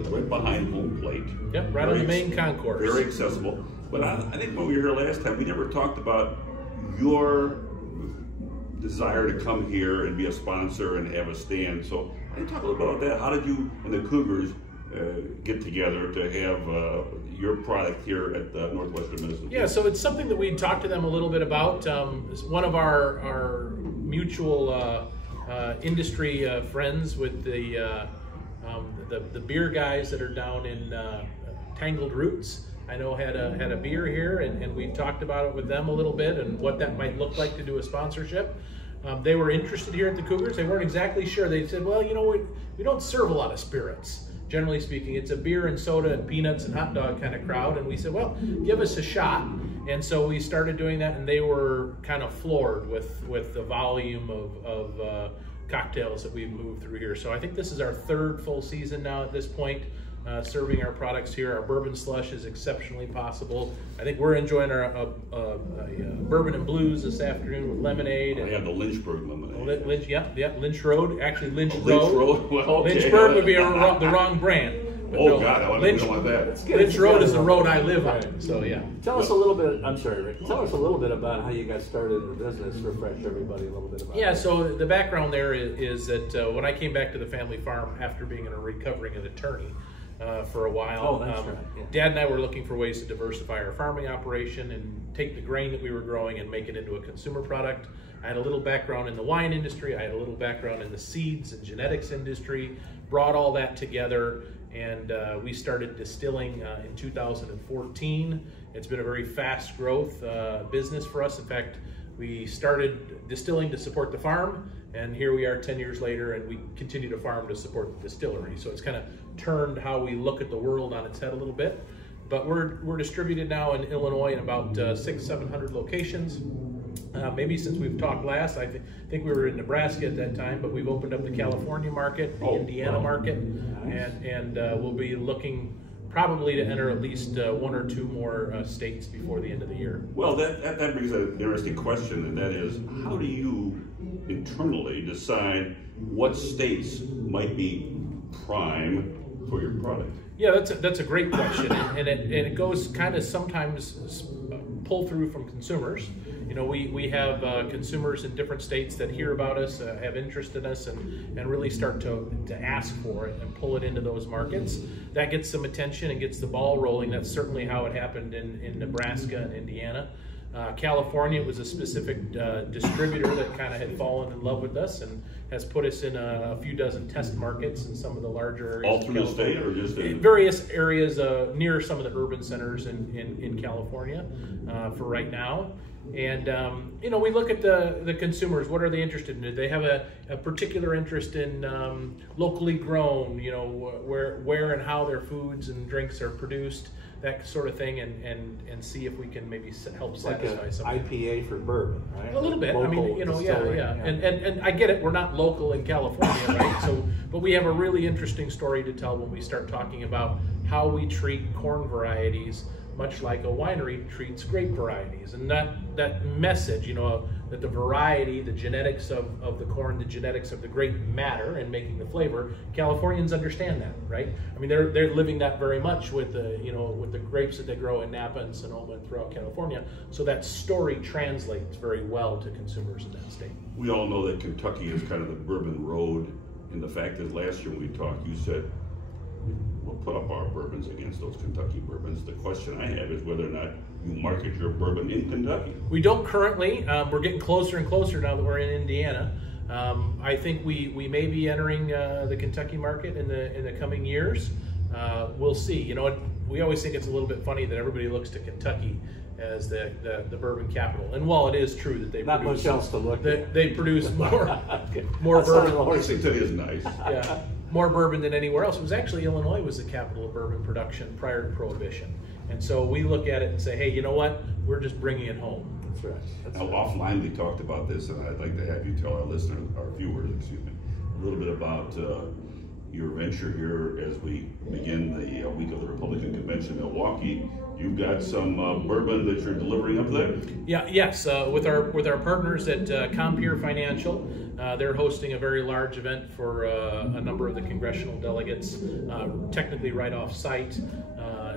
is right behind home plate. Yep, right on the main concourse. Very accessible. But I think when we were here last time, we never talked about your desire to come here and be a sponsor and have a stand. So can you talk a little about that? How did you and the Cougars get together to have your product here at the Northwestern Medicine Field? Yeah, so it's something that we talked to them a little bit about. One of our mutual industry friends with the beer guys that are down in Tangled Roots, I know had a beer here, and we talked about it with them a little bit and what that might look like to do a sponsorship. They were interested here at the Cougars. They weren't exactly sure. They said, well, you know, we don't serve a lot of spirits. Generally speaking, it's a beer and soda and peanuts and hot dog kind of crowd. And we said, well, give us a shot. And so we started doing that, and they were kind of floored with the volume of cocktails that we've moved through here. So I think this is our 3rd full season now at this point, serving our products here. Our bourbon slush is exceptionally possible. I think we're enjoying our bourbon and blues this afternoon with lemonade. I have the Lynchburg lemonade. Lynch Road. Actually, Lynch Road. Lynch Road. Well, okay. Lynchburg would be the wrong brand. But oh no, God, I don't want that. Lynch Road is the road I live on. So yeah. Tell us a little bit. I'm sorry, Rick. Tell us a little bit about how you got started in the business. Refresh everybody a little bit about. Yeah. So the background there is that when I came back to the family farm after being a recovering attorney for a while, Dad and I were looking for ways to diversify our farming operation and take the grain that we were growing and make it into a consumer product. I had a little background in the wine industry. I had a little background in the seeds and genetics industry. Brought all that together, and we started distilling in 2014. It's been a very fast growth business for us. In fact, We started distilling to support the farm, and here we are 10 years later, and we continue to farm to support the distillery. So it's kind of turned how we look at the world on its head a little bit. But we're distributed now in Illinois in about 600-700 locations. Maybe since we've talked last, I think we were in Nebraska at that time, but we've opened up the California market, the Indiana market, and we'll be looking probably to enter at least 1 or 2 more states before the end of the year. Well, that brings an interesting question, and that is, how do you internally decide what states might be prime for your product? Yeah, that's a great question, and it goes kind of sometimes pull through from consumers. You know, we have consumers in different states that hear about us, have interest in us, and really start to ask for it and pull it into those markets. That gets some attention and gets the ball rolling. That's certainly how it happened in Nebraska and Indiana. California was a specific distributor that kind of had fallen in love with us and has put us in a few dozen test markets in some of the larger areas. All through the state, or just in various areas near some of the urban centers in California for right now. And you know, we look at the consumers. What are they interested in? Do they have a particular interest in locally grown? You know, where and how their foods and drinks are produced, that sort of thing, and see if we can maybe help satisfy like some. IPA for bourbon, right? A little bit. Local I mean, you know, distillery, yeah. And I get it. We're not local in California, right? So, but we have a really interesting story to tell when we start talking about how we treat corn varieties, much like a winery treats grape varieties. And that message, you know, that the variety, the genetics of the corn, the genetics of the grape matter in making the flavor. Californians understand that, right? I mean, they're living that very much with the grapes that they grow in Napa and Sonoma and throughout California. So that story translates very well to consumers in that state. We all know that Kentucky is kind of the bourbon road, and the fact is last year when we talked, you said, we'll put up our bourbons against those Kentucky bourbons. The question I have is whether or not you market your bourbon in Kentucky. We don't currently. We're getting closer and closer now that we're in Indiana. I think we may be entering the Kentucky market in the coming years. We'll see. You know, we always think it's a little bit funny that everybody looks to Kentucky as the bourbon capital. And while it is true that they not much else to look at, they produce more bourbon. Lexington is nice. Yeah. More bourbon than anywhere else. It was actually Illinois was the capital of bourbon production prior to Prohibition. And so we look at it and say, hey, you know what? We're just bringing it home. That's right. Now, offline we talked about this, and I'd like to have you tell our listeners, our viewers, a little bit about your venture here as we begin the week of the Republican Convention in Milwaukee. You've got some bourbon that you're delivering up there? Yes, with our partners at Compeer Financial. They're hosting a very large event for a number of the congressional delegates, technically right off site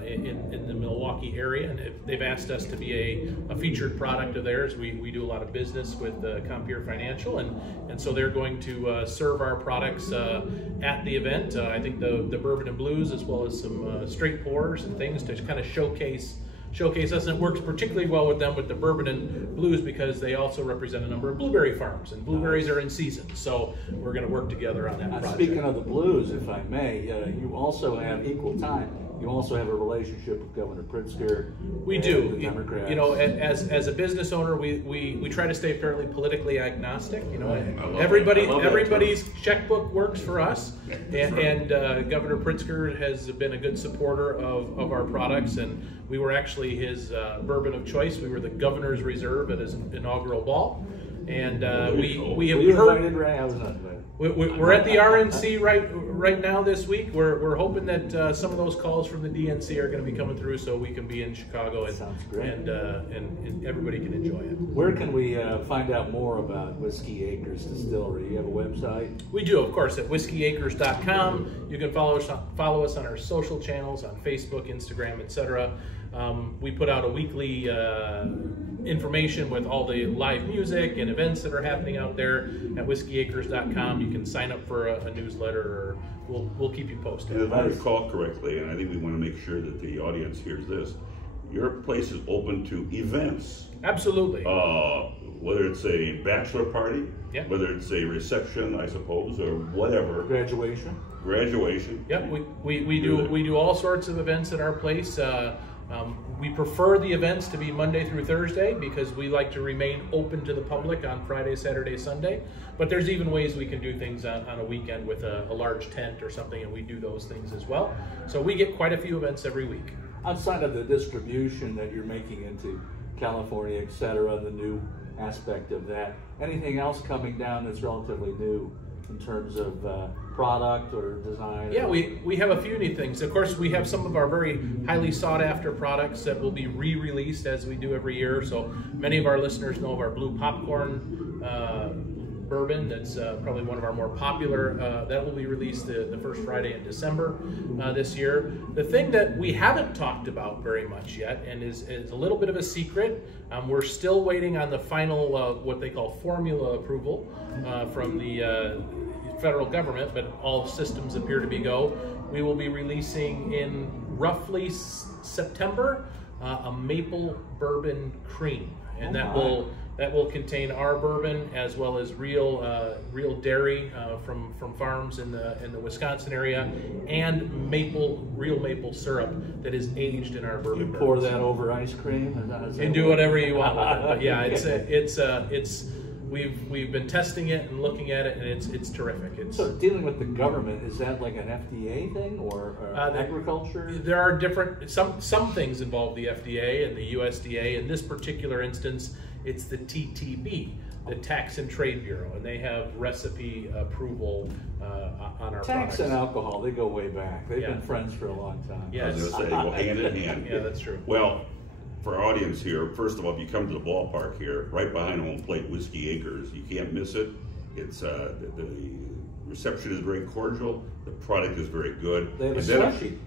in the Milwaukee area, and they've asked us to be a featured product of theirs. We do a lot of business with Compeer Financial, and so they're going to serve our products at the event. I think the bourbon and blues, as well as some straight pours and things to kind of showcase us, and it works particularly well with them with the bourbon and blues because they also represent a number of blueberry farms, and blueberries are in season, so we're going to work together on that project. Speaking of the blues, if I may, you also have equal time. You also have a relationship with Governor Pritzker. We do. The Democrats. You know, as a business owner, we try to stay fairly politically agnostic. You know, everybody's checkbook works for us, and Governor Pritzker has been a good supporter of our products, and we were actually his bourbon of choice. We were the governor's reserve at his inaugural ball, and we have heard. Ray? I was not invited. We're at the RNC right now this week. We're hoping that some of those calls from the DNC are going to be coming through, so we can be in Chicago and everybody can enjoy it. Where can we find out more about Whiskey Acres Distillery? You have a website? We do, of course, at 𝐂𝐨𝐿𝐴cres.com. You can follow us on our social channels on Facebook, Instagram, etc. We put out a weekly information with all the live music and events that are happening out there at 𝐂𝐴cres.com. You can sign up for a newsletter, or we'll keep you posted. And if I recall correctly, and I think we want to make sure that the audience hears this, your place is open to events. Absolutely. Whether it's a bachelor party, yeah, whether it's a reception, I suppose, or whatever. Graduation. Yep, we do all sorts of events at our place. We prefer the events to be Monday through Thursday because we like to remain open to the public on Friday, Saturday, Sunday. But there's even ways we can do things on a weekend with a large tent or something, and we do those things as well. So we get quite a few events every week. Outside of the distribution that you're making into California, et cetera, the new aspect of that, anything else coming down that's relatively new in terms of product or design? Yeah, we have a few neat things. Of course, we have some of our very highly sought after products that will be re-released as we do every year. So many of our listeners know of our blue popcorn bourbon. That's probably one of our more popular. That will be released the first Friday in December this year. The thing that we haven't talked about very much yet, and is a little bit of a secret, we're still waiting on the final, what they call formula approval from the federal government, but all systems appear to be go. We will be releasing in roughly September a maple bourbon cream, and that will contain our bourbon as well as real dairy from farms in the Wisconsin area, and real maple syrup that is aged in our bourbon. You pour that over ice cream? And do whatever you want with it. But yeah, we've been testing it and looking at it, and it's terrific. So dealing with the government, is that like an FDA thing or agriculture? There are different, some things involve the FDA and the USDA. In this particular instance, it's the TTB, the Tax and Trade Bureau, and they have recipe approval on our Tax products. and alcohol, they go way back. They've been friends for a long time. I was going to say, go hand in hand. Yeah, that's true. Well, for our audience here, first of all, if you come to the ballpark here, right behind home plate, Whiskey Acres, you can't miss it. It's the reception is very cordial. The product is very good. They have a slushy.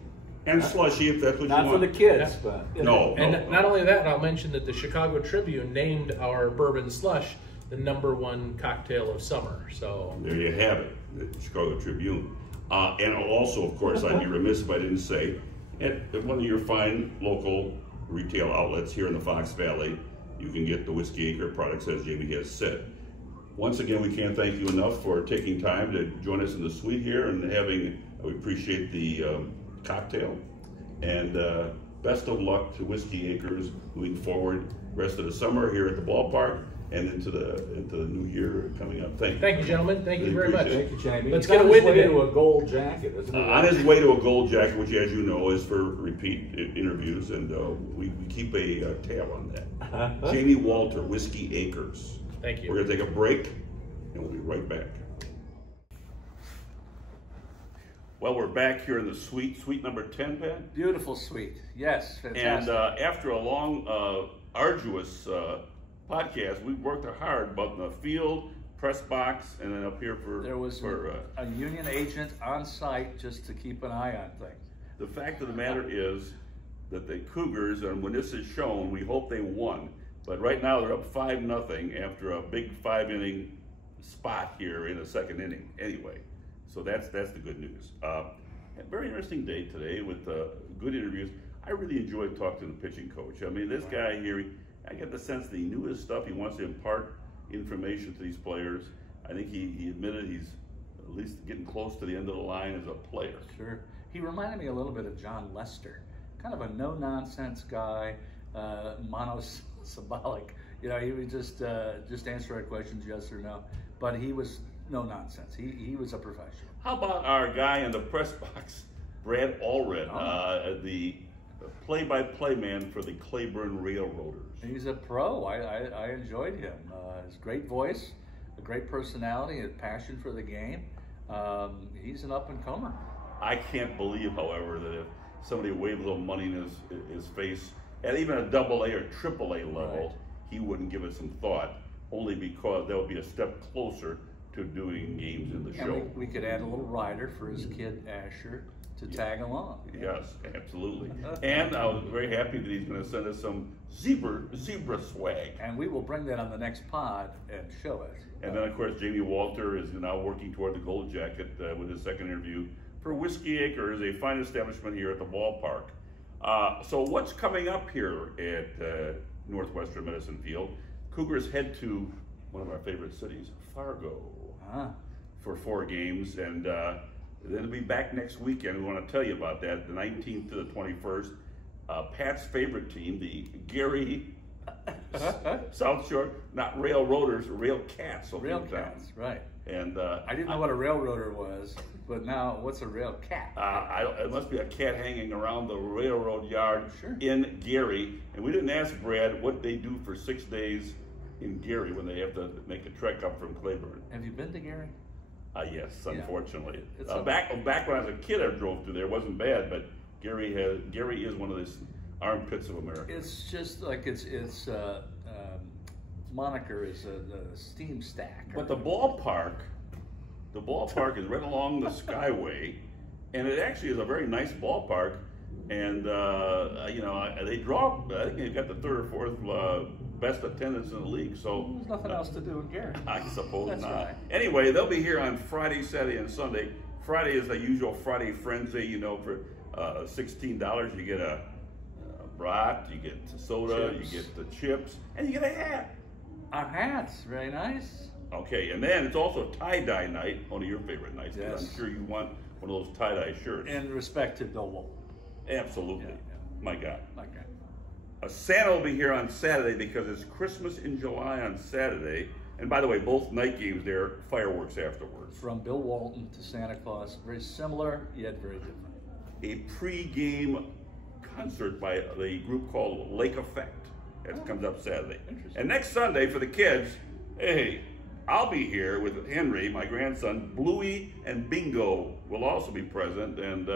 And slushy, if that's what you want. Not for the kids, but... No. And not only that, I'll mention that the Chicago Tribune named our bourbon slush the #1 cocktail of summer. So there you have it, the Chicago Tribune. And also, of course, I'd be remiss if I didn't say, at one of your fine local retail outlets here in the Fox Valley, you can get the Whiskey Acre products, as Jamie has said. Once again, we can't thank you enough for taking time to join us in the suite here and we appreciate the cocktail. And best of luck to Whiskey Acres moving forward rest of the summer here at the ballpark and into the new year coming up. Thank you. Thank you, gentlemen. Thank you very much. Thank you, Jamie. Let's get a win today. To a gold jacket, isn't it? On his way to a gold jacket, which, as you know, is for repeat interviews, and we keep a tab on that. Jamie Walter, Whiskey Acres. Thank you. We're going to take a break, and we'll be right back. Well, we're back here in the suite number 10, Pat. Beautiful suite. Yes, fantastic. And after a long, arduous podcast, we worked hard, both in the field, press box, and then up here for... There was a union agent on site just to keep an eye on things. The fact of the matter is that the Cougars, and when this is shown, we hope they won. But right now they're up 5-0 after a big 5-inning spot here in the second inning. Anyway, so that's the good news. A very interesting day today with good interviews. I really enjoyed talking to the pitching coach. I mean, this guy here, I get the sense that he knew his stuff. He wants to impart information to these players. I think he admitted he's at least getting close to the end of the line as a player. Sure. He reminded me a little bit of John Lester, kind of a no-nonsense guy, monosyllabic. You know, he would just answer our questions yes or no. But he was no nonsense. He was a professional. How about our guy in the press box, Brad Allred, the play-by-play man for the Cleburne Railroaders? He's a pro. I enjoyed him. His great voice, a great personality, a passion for the game. He's an up-and-comer. I can't believe, however, that if somebody waved a little money in his face at even a AA or AAA level, he wouldn't give it some thought, only because that would be a step closer to doing games in the show. We could add a little rider for his kid Asher to tag along. Yes, absolutely. And I was very happy that he's going to send us some zebra swag. And we will bring that on the next pod and show it. And then, of course, Jamie Walter is now working toward the gold jacket with his second interview for Whiskey Acres, a fine establishment here at the ballpark. So what's coming up here at Northwestern Medicine Field? Cougars head to one of our favorite cities, Fargo, for 4 games, and then we'll be back next weekend. We want to tell you about that, the 19th to the 21st. Pat's favorite team, the Gary South Shore, not Railroaders, 𝐊𝐿𝐴𝐶. 𝐊𝐿𝐴𝐶, right. And I didn't know what a railroader was, but now what's a 𝐊𝐴𝐶? it must be a cat hanging around the railroad yard in Gary. And we didn't ask Brad what they do for 6 days in Gary when they have to make a trek up from Cleburne. Have you been to Gary? Yes, unfortunately. It's back when I was a kid, I drove through there. It wasn't bad, but Gary is one of these armpits of America. It's just like its moniker is the steam stack. But the ballpark is right along the Skyway, and it actually is a very nice ballpark. And you know, they draw. I think they got the 3rd or 4th best attendance in the league. So there's nothing else to do in Gary. I suppose That's not. right. Anyway, they'll be here on Friday, Saturday, and Sunday. Friday is the usual Friday frenzy. You know, for $16 you get a brat, you get soda, Chips. you get the chips, and you get a hat. Our hats, very nice. Okay, and then it's also tie-dye night, one of your favorite nights. Yes. I'm sure you want one of those tie-dye shirts. In respect to Bill Walton. Absolutely. Yeah. My God. Okay. Santa will be here on Saturday because it's Christmas in July on Saturday. And by the way, both night games there, fireworks afterwards. From Bill Walton to Santa Claus, very similar, yet very different. A pre-game concert by a group called Lake Effect. That comes up Saturday. Interesting. And next Sunday for the kids, hey, I'll be here with Henry, my grandson. Bluey and Bingo will also be present, and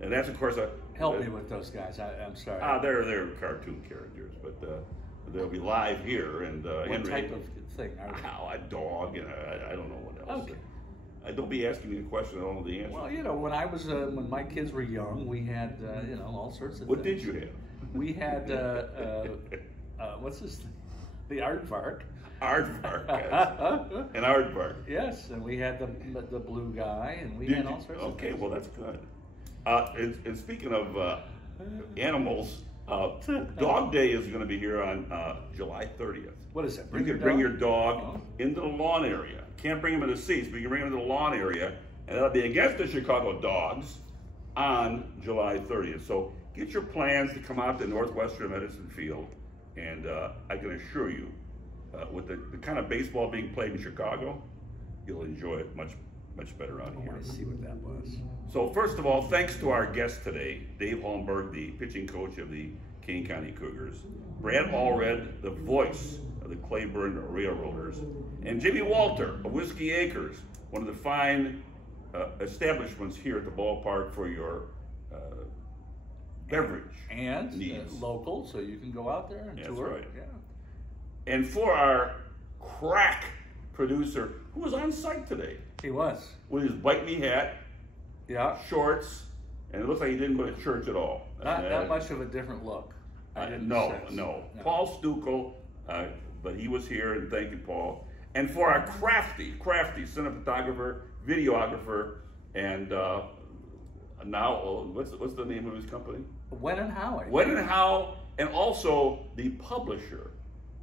that's of course a. Help me with those guys. I'm sorry. They're cartoon characters, but they'll be live here. And what Henry, type of thing? a dog, and I don't know what else. Okay. Don't be asking me a question I don't know the answer. Well, you know, when I was when my kids were young, we had you know, all sorts of. What things. did you have? We had what's this thing? The aardvark. Aardvark, yes. An aardvark. Yes, and we had the blue guy, and we had all sorts of Okay, things. well that's good. And speaking of animals, Dog Day is going to be here on July 30th. What is that? You can bring your dog into the lawn area. Can't bring him in the seats, but you can bring him into the lawn area, and that'll be against the Chicago Dogs on July 30th. So get your plans to come out to Northwestern Medicine Field, and I can assure you, with the kind of baseball being played in Chicago, you'll enjoy it much better out here. I see what that was. So first of all, thanks to our guest today, Dave Holmberg, the pitching coach of the Kane County Cougars, Brad Allred, the voice of the Cleburne Railroaders, and Jimmy Walter of Whiskey Acres, one of the fine establishments here at the ballpark for your beverage and needs. Local, so you can go out there and That's tour. right. Yeah. And for our crack producer, who was on site today He was. with his bite me hat, Yeah. shorts, and it looks like he didn't go to church at all. Not that much of a different look. I didn't No. sense. Paul Stuckel, but he was here, and thank you, Paul. And for our crafty cinematographer, videographer, and now, what's the name of his company? When and how. When and How, and also the publisher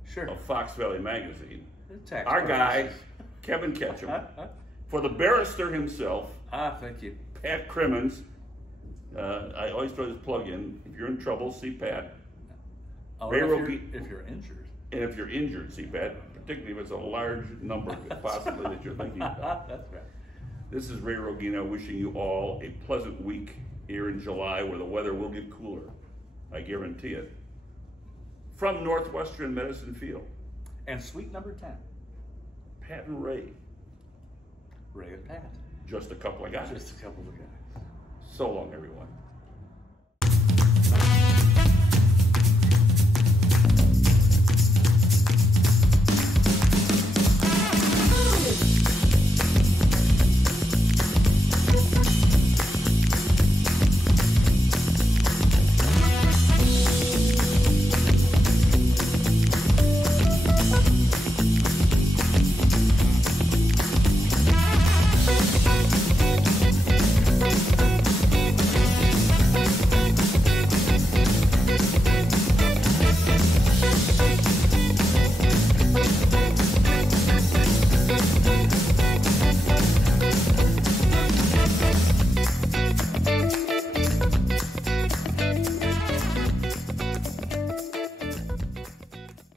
Sure. of Fox Valley Magazine, Tax our guy, purposes. Kevin Ketchum. For the barrister himself, Thank you. Pat Crimmins. I always throw this plug in. If you're in trouble, see Pat. Oh, if you're injured. And if you're injured, see Pat, particularly if it's a large number possibly that you're thinking about. That's right. This is Ray Rogina wishing you all a pleasant week here in July where the weather will get cooler. I guarantee it. From Northwestern Medicine Field, And suite number 10. Pat and Ray, Ray and Pat. just a couple of guys. Just a couple of guys. So long, everyone.